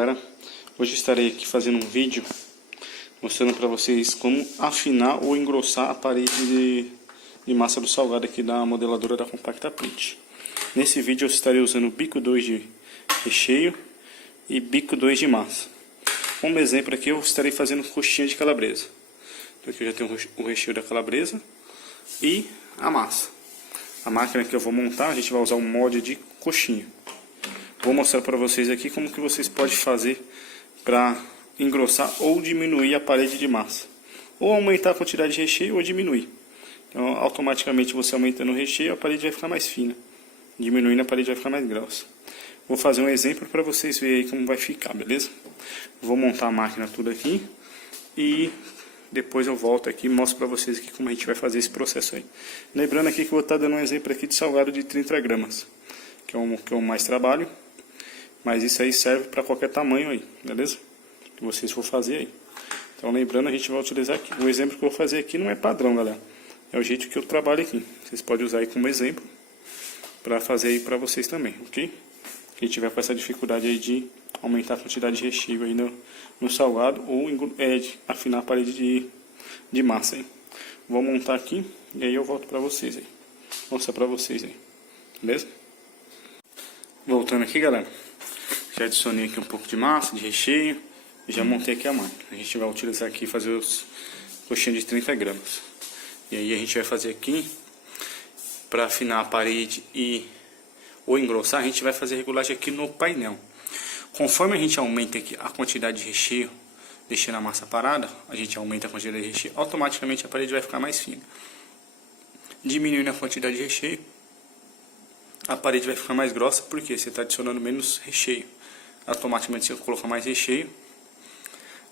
galera, hoje estarei aqui fazendo um vídeo mostrando para vocês como afinar ou engrossar a parede de massa do salgado aqui da modeladora da Compacta Print. Nesse vídeo eu estarei usando o bico 2 de recheio e bico 2 de massa. Como exemplo aqui eu estarei fazendo coxinha de calabresa. Então aqui eu já tenho o recheio da calabresa e a massa. A máquina que eu vou montar, a gente vai usar um molde de coxinha. Vou mostrar para vocês aqui como que vocês podem fazer para engrossar ou diminuir a parede de massa. Ou aumentar a quantidade de recheio ou diminuir. Então automaticamente você aumentando o recheio, a parede vai ficar mais fina. Diminuindo, a parede vai ficar mais grossa. Vou fazer um exemplo para vocês verem aí como vai ficar, beleza? Vou montar a máquina tudo aqui e depois eu volto aqui e mostro para vocês aqui como a gente vai fazer esse processo aí. Lembrando aqui que eu vou estar dando um exemplo aqui de salgado de 30 gramas, que é o que eu mais trabalho. Mas isso aí serve para qualquer tamanho aí, beleza? Que vocês for fazer aí. Então lembrando, a gente vai utilizar aqui. O exemplo que eu vou fazer aqui não é padrão, galera. É o jeito que eu trabalho aqui. Vocês podem usar aí como exemplo para fazer aí para vocês também, ok? Quem tiver com essa dificuldade aí de aumentar a quantidade de recheio aí no salgado ou de afinar a parede de massa aí. Vou montar aqui e aí eu volto para vocês aí. Mostrar para vocês aí, beleza? Voltando aqui, galera. Já adicionei aqui um pouco de massa, de recheio. E já montei aqui a máquina. A gente vai utilizar aqui e fazer os coxinhas de 30 gramas. E aí a gente vai fazer aqui, para afinar a parede ou engrossar, a gente vai fazer regulagem aqui no painel. Conforme a gente aumenta aqui a quantidade de recheio, deixando a massa parada, a gente aumenta a quantidade de recheio, automaticamente a parede vai ficar mais fina. Diminuindo a quantidade de recheio, a parede vai ficar mais grossa, porque você está adicionando menos recheio. Automaticamente, se eu colocar mais recheio,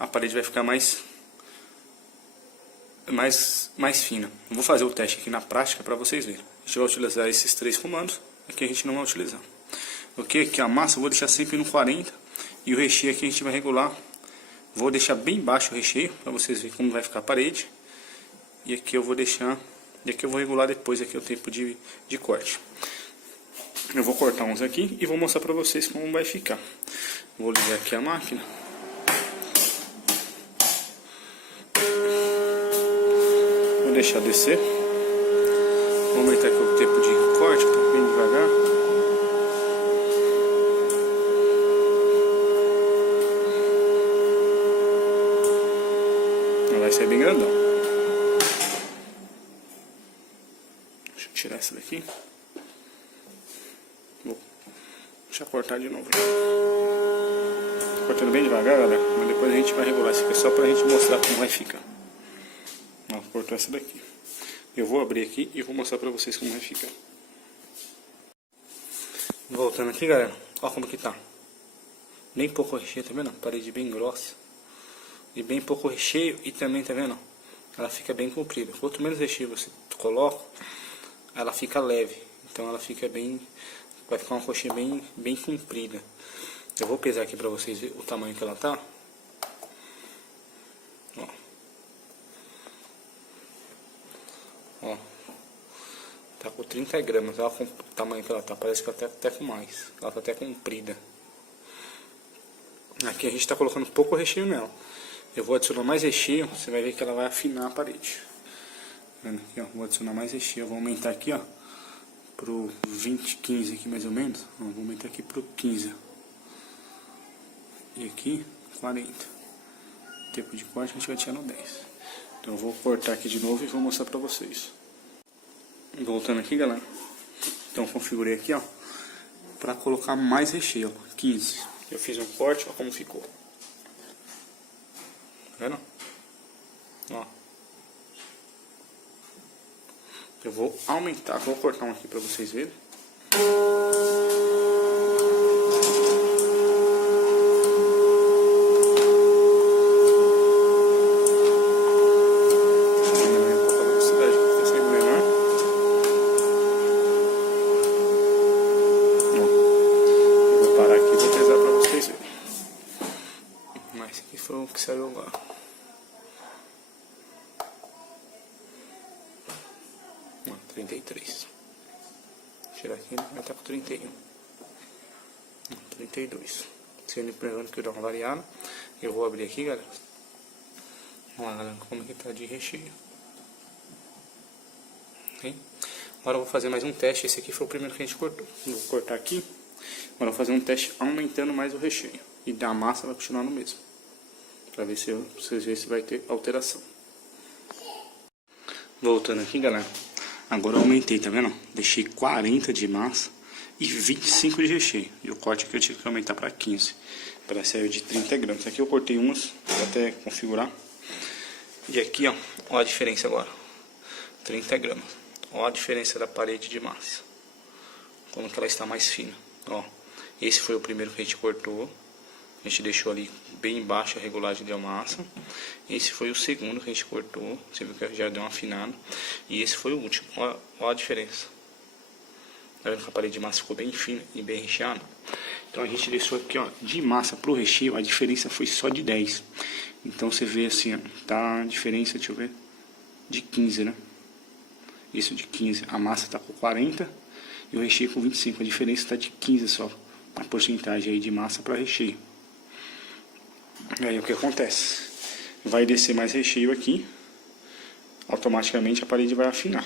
a parede vai ficar mais fina. Vou fazer o teste aqui na prática para vocês verem. A gente vai utilizar esses 3 comandos, aqui a gente não vai utilizar. Ok? Aqui a massa eu vou deixar sempre no 40 e o recheio aqui a gente vai regular. Vou deixar bem baixo o recheio para vocês verem como vai ficar a parede. E aqui eu vou deixar, e aqui eu vou regular depois aqui o tempo de corte. Eu vou cortar uns aqui e vou mostrar para vocês como vai ficar. Vou ligar aqui a máquina. Vou deixar descer. Vou aumentar aqui o tempo de corte, bem devagar. Vai ser bem grandão. Deixa eu tirar essa daqui. Deixa eu cortar de novo. Cortando bem devagar, galera. Mas depois a gente vai regular isso aqui só pra gente mostrar como vai ficar. Ó, cortou essa daqui. Eu vou abrir aqui e vou mostrar pra vocês como vai ficar. Voltando aqui, galera. Ó como que tá. Bem pouco recheio, tá vendo? Parede bem grossa. E bem pouco recheio e também, tá vendo? Ela fica bem comprida. Quanto menos recheio você coloca, ela fica leve. Então ela fica bem... Vai ficar uma coxinha bem comprida. Eu vou pesar aqui pra vocês verem o tamanho que ela tá. Ó. Ó. Tá com 30 gramas. Olha o tamanho que ela tá. Parece que ela tá até com mais. Ela tá até comprida. Aqui a gente tá colocando pouco recheio nela. Eu vou adicionar mais recheio. Você vai ver que ela vai afinar a parede. Tá vendo aqui, ó? Vou adicionar mais recheio. Eu vou aumentar aqui, ó, pro 20, 15 aqui mais ou menos. Ó, vou aumentar aqui pro 15. E aqui 40. Tempo de corte a gente vai tirar no 10. Então eu vou cortar aqui de novo e vou mostrar pra vocês. Voltando aqui, galera. Então eu configurei aqui, ó, pra colocar mais recheio, ó, 15. Eu fiz um corte, ó como ficou. Tá vendo? Ó. Eu vou aumentar, vou cortar um aqui pra vocês verem. Vou parar aqui e vou pesar pra vocês verem. Mas esse aqui foi o que saiu agora. Ó, 33. Tirar aqui, vai estar com 31. 32. Sendo pegando que eu dou uma variada. Eu vou abrir aqui, galera. Vamos lá, galera, como é que tá de recheio. Ok? Agora eu vou fazer mais um teste. Esse aqui foi o primeiro que a gente cortou. Vou cortar aqui. Agora eu vou fazer um teste aumentando mais o recheio. E da massa vai continuar no mesmo. Pra ver se vocês verem se vai ter alteração. Voltando aqui, galera. Agora eu aumentei, tá vendo? Deixei 40 de massa e 25 de recheio. E o corte aqui eu tive que aumentar para 15. Para sair de 30 gramas. Aqui eu cortei umas, vou até configurar. E aqui, ó a diferença agora. 30 gramas. Ó a diferença da parede de massa. Como que ela está mais fina. Ó, esse foi o primeiro que a gente cortou. A gente deixou ali bem baixa a regulagem de massa. Esse foi o segundo que a gente cortou. Você viu que já deu uma afinada. E esse foi o último. Ó a diferença. Tá vendo que a parede de massa ficou bem fina e bem recheada? Então a gente deixou aqui, ó, de massa pro recheio, a diferença foi só de 10. Então você vê assim, ó, tá a diferença, deixa eu ver, de 15, né? Isso de 15. A massa tá com 40 e o recheio com 25. A diferença tá de 15 só. A porcentagem aí de massa para recheio. E aí o que acontece? Vai descer mais recheio aqui, automaticamente a parede vai afinar.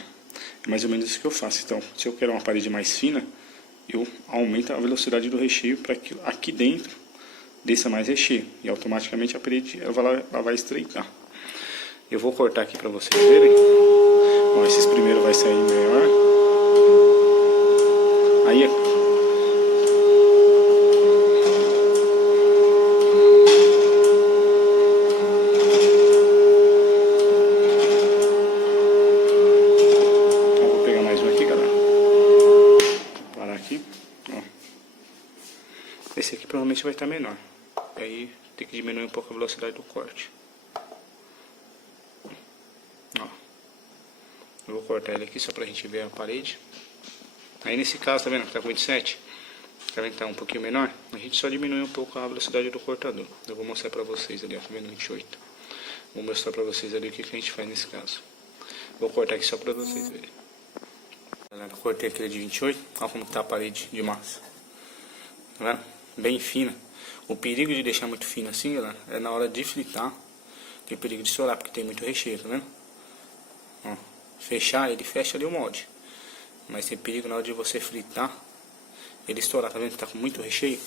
É mais ou menos isso que eu faço. Então, se eu quero uma parede mais fina, eu aumento a velocidade do recheio para que aqui dentro desça mais recheio. E automaticamente a parede ela vai estreitar. Eu vou cortar aqui para vocês verem. Bom, esses primeiros vai sair melhor. Aí esse aqui provavelmente vai estar menor. E aí tem que diminuir um pouco a velocidade do corte. Ó. Eu vou cortar ele aqui só pra gente ver a parede. Aí nesse caso, tá vendo que tá com 27? Tá vendo que tá um pouquinho menor? A gente só diminui um pouco a velocidade do cortador. Eu vou mostrar pra vocês ali, ó, tá vendo 28? Vou mostrar pra vocês ali o que a gente faz nesse caso. Vou cortar aqui só pra vocês verem. Galera, cortei aquele de 28. Olha como tá a parede de massa. Tá vendo? Bem fina. O perigo de deixar muito fino assim, galera, é na hora de fritar. Tem perigo de estourar, porque tem muito recheio, tá vendo? Ó, fechar, ele fecha ali o molde. Mas tem perigo na hora de você fritar, ele estourar, tá vendo que tá com muito recheio?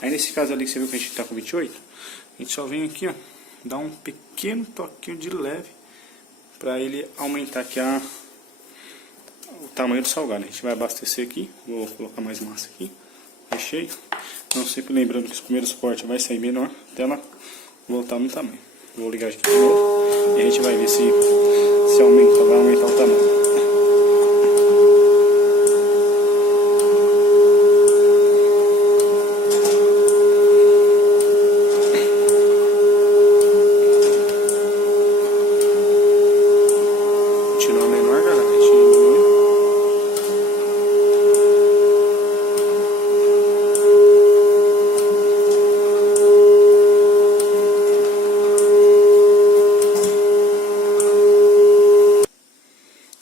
Aí nesse caso ali que você viu que a gente tá com 28, a gente só vem aqui, ó, dá um pequeno toquinho de leve pra ele aumentar aqui o tamanho do salgado. A gente vai abastecer aqui, vou colocar mais massa aqui, recheio. Não, sempre lembrando que os primeiros cortes vai sair menor até ela voltar no tamanho. Vou ligar aqui de novo e a gente vai ver se aumenta, vai aumentar o tamanho. Continua menor, galera, a gente diminui.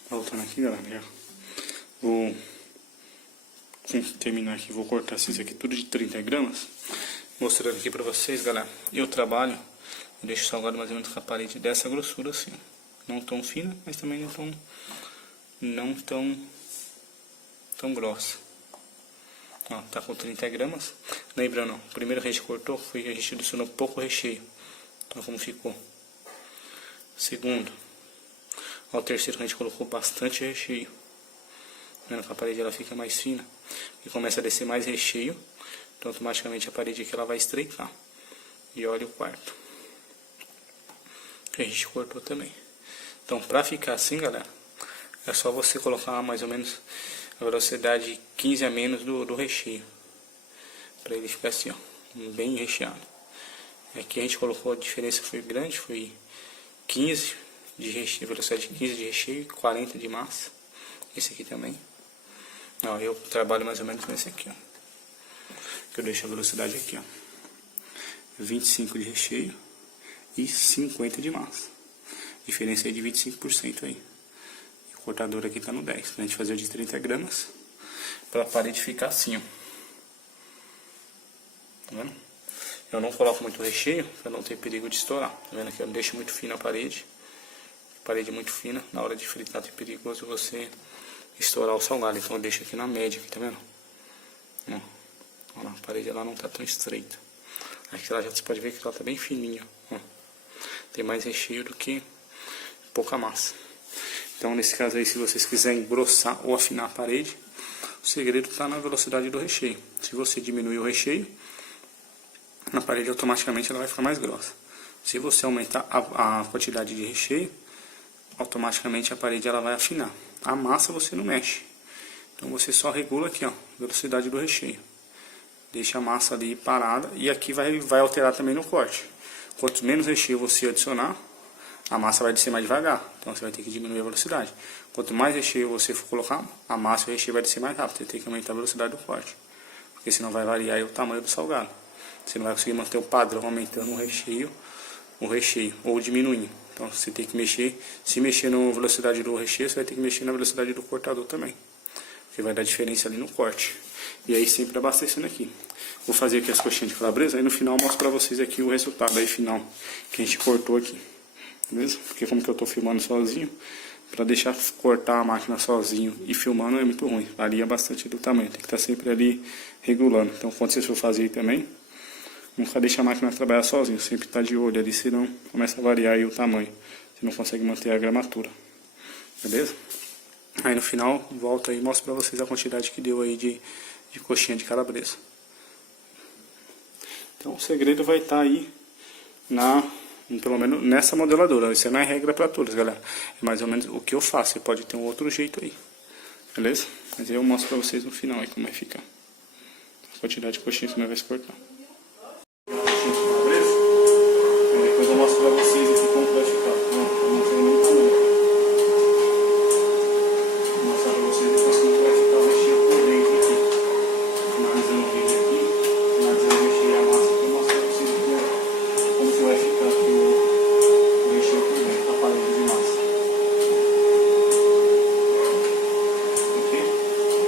Voltando aqui, galera, já vou terminar aqui, vou cortar esses aqui tudo de 30 gramas, mostrando aqui pra vocês, galera. Eu trabalho, eu deixo o salgado mais ou menos com a parede dessa grossura assim, não tão fina, mas também não tão grossa. Ó, tá com 30 gramas, lembrando, ó, o primeiro que a gente cortou foi que a gente adicionou pouco recheio, olha como ficou. Segundo, ó, o terceiro que a gente colocou bastante recheio. Vendo que a parede ela fica mais fina e começa a descer mais recheio, então automaticamente a parede aqui ela vai estreitar. E olha o quarto que a gente cortou também. Então pra ficar assim, galera, é só você colocar mais ou menos a velocidade 15 a menos do recheio, para ele ficar assim, ó, bem recheado. Aqui a gente colocou, a diferença foi grande, foi 15 de recheio, velocidade de 15 de recheio e 40 de massa. Esse aqui também. Ó, eu trabalho mais ou menos nesse aqui, ó. Que eu deixo a velocidade aqui, ó. 25 de recheio e 50 de massa. Diferença aí de 25% aí. E o cortador aqui tá no 10. Pra gente fazer o de 30 gramas. Pra parede ficar assim, ó. Tá vendo? Eu não coloco muito recheio para não ter perigo de estourar. Tá vendo aqui? Eu não deixo muito fina a parede. Parede muito fina. Na hora de fritar é perigoso você estourar o salgado. Então eu deixo aqui na média, aqui, tá vendo? Ó, ó lá, a parede ela não tá tão estreita. Aqui ela já você pode ver que ela tá bem fininha. Ó. Tem mais recheio do que pouca massa. Então nesse caso aí, se vocês quiserem engrossar ou afinar a parede, o segredo está na velocidade do recheio. Se você diminuir o recheio, a parede automaticamente ela vai ficar mais grossa. Se você aumentar a quantidade de recheio, automaticamente a parede ela vai afinar. A massa você não mexe. Então você só regula aqui, ó, velocidade do recheio. Deixa a massa ali parada e aqui vai alterar também no corte. Quanto menos recheio você adicionar, a massa vai descer mais devagar. Então você vai ter que diminuir a velocidade. Quanto mais recheio você for colocar, a massa e o recheio vai descer mais rápido. Você tem que aumentar a velocidade do corte. Porque senão vai variar aí o tamanho do salgado. Você não vai conseguir manter o padrão aumentando o recheio ou diminuindo. Então você tem que mexer. Se mexer na velocidade do recheio, você vai ter que mexer na velocidade do cortador também. Porque vai dar diferença ali no corte. E aí sempre abastecendo aqui. Vou fazer aqui as coxinhas de calabresa. Aí no final eu mostro pra vocês aqui o resultado aí final que a gente cortou aqui. Beleza? Porque como que eu tô filmando sozinho, pra deixar cortar a máquina sozinho e filmando é muito ruim. Varia bastante do tamanho. Tem que estar sempre ali regulando. Então quando vocês for fazer aí também, nunca deixa a máquina trabalhar sozinho. Sempre tá de olho ali, senão começa a variar aí o tamanho. Você não consegue manter a gramatura. Beleza? Aí no final, volto aí e mostro pra vocês a quantidade que deu aí de coxinha de calabresa. Então o segredo vai estar aí pelo menos nessa modeladora. Isso não é regra para todos, galera. É mais ou menos o que eu faço. Você pode ter um outro jeito aí. Beleza? Mas aí eu mostro pra vocês no final aí como vai ficar. A quantidade de coxinha que nós vamos cortar. Beleza? E depois eu mostro pra vocês aqui como vai ficar. Não tem nem tamanho. Vou mostrar pra vocês depois como vai ficar o recheio por dentro aqui. Finalizando o vídeo aqui. Finalizando o recheio e a massa aqui. Eu mostro pra vocês aqui como que vai ficar aqui o recheio por dentro da parede de massa. Ok?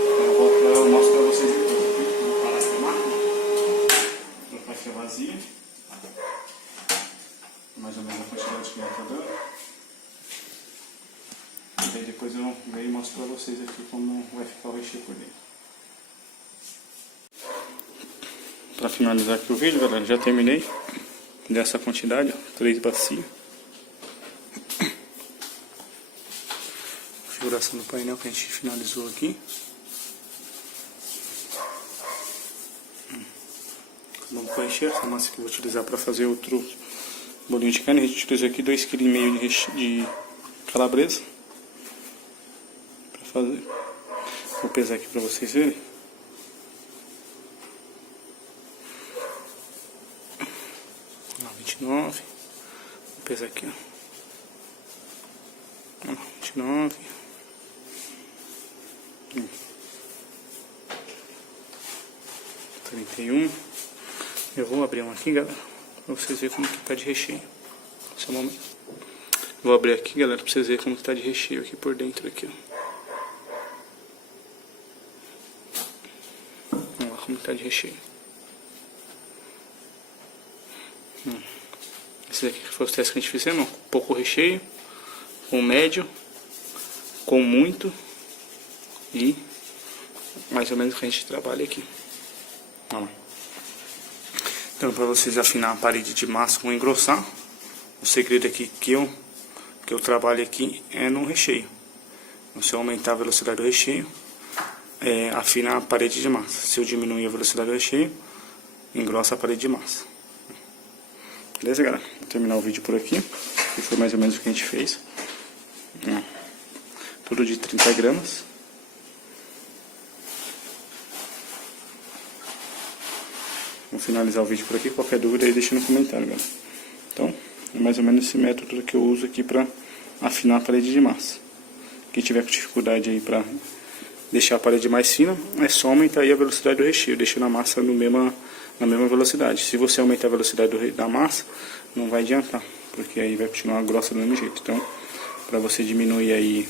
Então eu mostro pra vocês depois aqui. Vou parar aqui a máquina. Vai ficar vazia. Mais ou menos a quantidade que ela está dando. E aí depois eu venho e mostro pra vocês aqui como vai ficar o recheio por dentro. Para finalizar aqui o vídeo, galera, já terminei dessa quantidade, ó, 3 bacias. Configuração do painel que a gente finalizou aqui. Vamos preencher essa massa que eu vou utilizar para fazer outro bolinho de carne. A gente utilizou aqui 2,5 kg de calabresa para fazer. Vou pesar aqui para vocês verem. Ó, 29. Vou pesar aqui, ó. 29. 31. Eu vou abrir um aqui, galera, pra vocês verem como que tá de recheio. Só um momento. Vou abrir aqui, galera, pra vocês verem como que tá de recheio aqui por dentro aqui, ó. Vamos lá como que tá de recheio. Esse aqui foi os testes que a gente fizemos, ó. Pouco recheio, com médio, com muito e mais ou menos o que a gente trabalha aqui. Vamos lá. Então, para vocês afinar a parede de massa com engrossar, o segredo aqui que eu trabalho aqui é no recheio. Se eu aumentar a velocidade do recheio, afinar a parede de massa. Se eu diminuir a velocidade do recheio, engrossa a parede de massa. Beleza, galera? Vou terminar o vídeo por aqui. Que foi mais ou menos o que a gente fez. Tudo de 30 gramas. Vou finalizar o vídeo por aqui. Qualquer dúvida aí deixa no comentário, galera. Então, é mais ou menos esse método que eu uso aqui para afinar a parede de massa. Quem tiver com dificuldade aí para deixar a parede mais fina, é só aumentar aí a velocidade do recheio, deixando a massa na mesma velocidade. Se você aumentar a velocidade da massa, não vai adiantar, porque aí vai continuar grossa do mesmo jeito. Então, para você diminuir aí,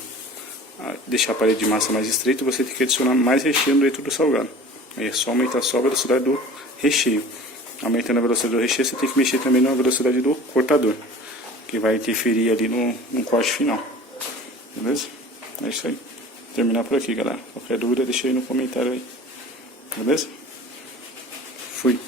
deixar a parede de massa mais estreita, você tem que adicionar mais recheio dentro do salgado. Aí é só aumentar só a velocidade do recheio. aumentando a velocidade do recheio, você tem que mexer também na velocidade do cortador, que vai interferir ali no corte final. Beleza? É isso aí. Vou terminar por aqui, galera. Qualquer dúvida, deixa aí no comentário aí. Beleza? Fui.